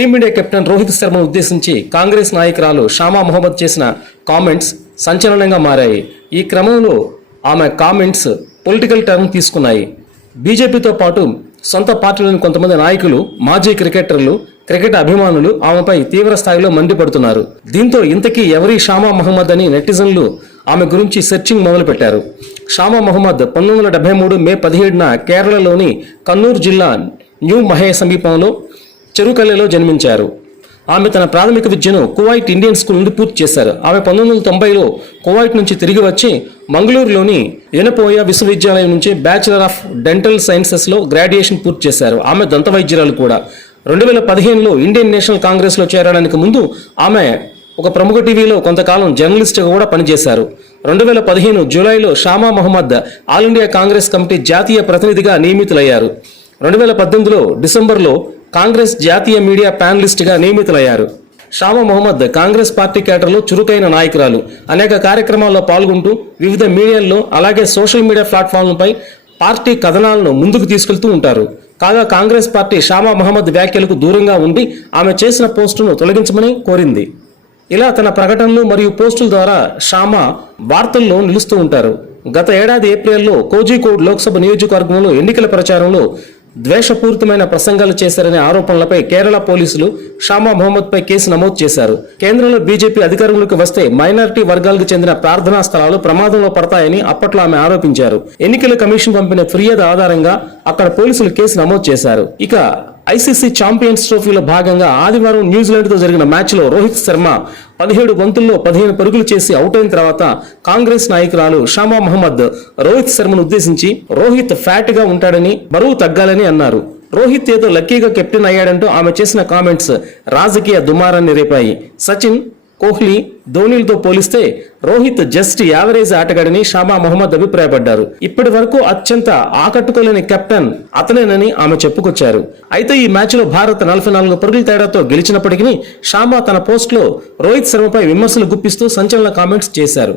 Team India captain Rohit శర్మను ఉద్దేశించి కాంగ్రెస్ నాయకురాలు షామా మొహమ్మద్ చేసిన కామెంట్స్ సంచలనంగా మారాయి. ఈ క్రమంలో ఆమె కామెంట్స్ పొలిటికల్ టర్న్ తీసుకున్నాయి. బీజేపీతో పాటు సొంత పార్టీలోని కొంతమంది నాయకులు మాజీ క్రికెటర్లు క్రికెట్ అభిమానులు ఆమెపై తీవ్ర స్థాయిలో మండిపడుతున్నారు. దీంతో ఇంతకీ ఎవరి షామా మహమ్మద్ అని నెటిజన్లు ఆమె గురించి సెర్చింగ్ మొదలుపెట్టారు. షామా మహమ్మద్ పంతొమ్మిది వందల డెబ్బై మూడు మే పదిహేడున కేరళలోని కన్నూరు జిల్లా న్యూ మహే సమీపంలో చెరుకల్లెలో జన్మించారు. ఆమె తన ప్రాథమిక విద్యను కువైట్ ఇండియన్ స్కూల్ నుండి పూర్తి చేశారు. ఆమె పంతొమ్మిది వందల తొంభైలో కువైట్ నుంచి తిరిగి వచ్చి మంగళూరులోని ఎనపోయ విశ్వవిద్యాలయం నుంచి బ్యాచిలర్ ఆఫ్ డెంటల్ సైన్సెస్లో గ్రాడ్యుయేషన్ పూర్తి చేశారు. ఆమె దంత వైద్యురాలు కూడా. రెండు వేల పదిహేనులో ఇండియన్ నేషనల్ కాంగ్రెస్లో చేరడానికి ముందు ఆమె ఒక ప్రముఖ టీవీలో కొంతకాలం జర్నలిస్ట్గా కూడా పనిచేశారు. రెండు వేల పదిహేను జూలైలో Shama Mohammed all India Congress committee జాతీయ ప్రతినిధిగా నియమితులయ్యారు. రెండు వేల పద్దెనిమిదిలో డిసెంబర్లో కాంగ్రెస్ జాతీయ మీడియా ప్యానలిస్ట్గా నియమితులయ్యారు. షామా మొహమ్మద్ కాంగ్రెస్ పార్టీ కేటర్లో చురుకైన నాయకురాలు. అనేక కార్యక్రమాల్లో పాల్గొంటూ వివిధ మీడియాల్లో అలాగే సోషల్ మీడియా ప్లాట్ఫామ్లపై పార్టీ కథనాలను ముందుకు తీసుకెళ్తూ ఉంటారు. కాగా కాంగ్రెస్ పార్టీ షామా మహమ్మద్ వ్యాఖ్యలకు దూరంగా ఉండి ఆమె చేసిన పోస్టును తొలగించమని కోరింది. ఇలా తన ప్రకటనలు మరియు పోస్టుల ద్వారా షామా వార్తల్లో నిలుస్తూ ఉంటారు. గత ఏడాది ఏప్రిల్లో కోజికోడ్ లోక్సభ నియోజకవర్గంలో ఎన్నికల ప్రచారంలో ద్వేషపూరితమైన ప్రసంగాలు చేశారనే ఆరోపణలపై కేరళ పోలీసులు షామా మహమ్మద్ పై కేసు నమోదు చేశారు. కేంద్రంలో బీజేపీ అధికారంలోకి వస్తే మైనారిటీ వర్గాలకు చెందిన ప్రార్థనా స్థలాలు ప్రమాదంలో పడతాయని అప్పట్లో ఆమె ఆరోపించారు. ఎన్నికల కమిషన్ పంపిన ఫిర్యాదు ఆధారంగా అక్కడ పోలీసులు కేసు నమోదు చేశారు. ఇక ఐసీసీ ఛాంపియన్స్ ట్రోఫీలో భాగంగా ఆదివారం న్యూజిలాండ్తో జరిగిన మ్యాచ్లో రోహిత్ శర్మ పదిహేడు బంతుల్లో పదిహేను పరుగులు చేసి అవుట్ అయిన తర్వాత కాంగ్రెస్ నాయకురాలు షామా మహమ్మద్ రోహిత్ శర్మను ఉద్దేశించి రోహిత్ ఫ్యాట్గా ఉంటాడని బరువు తగ్గాలని అన్నారు. రోహిత్ ఏదో లక్కీగా కెప్టెన్ అయ్యాడంటూ ఆమె చేసిన కామెంట్స్ రాజకీయ దుమారాన్ని రేపాయి. సచిన్ కోహ్లీ ధోనీలతో పోలిస్తే రోహిత్ జస్ట్ యావరేజ్ ఆటగాడని షామా మొహమ్మద్ అభిప్రాయపడ్డారు. ఇప్పటి వరకు అత్యంత ఆకట్టుకోలేని కెప్టెన్ అతనేనని ఆమె చెప్పుకొచ్చారు. అయితే ఈ మ్యాచ్లో భారత్ నలభై నాలుగు పరుగుల తేడాతో గెలిచినప్పటికీ షామా తన పోస్ట్లో రోహిత్ శర్మపై విమర్శలు గుప్పిస్తూ సంచలన కామెంట్స్ చేశారు.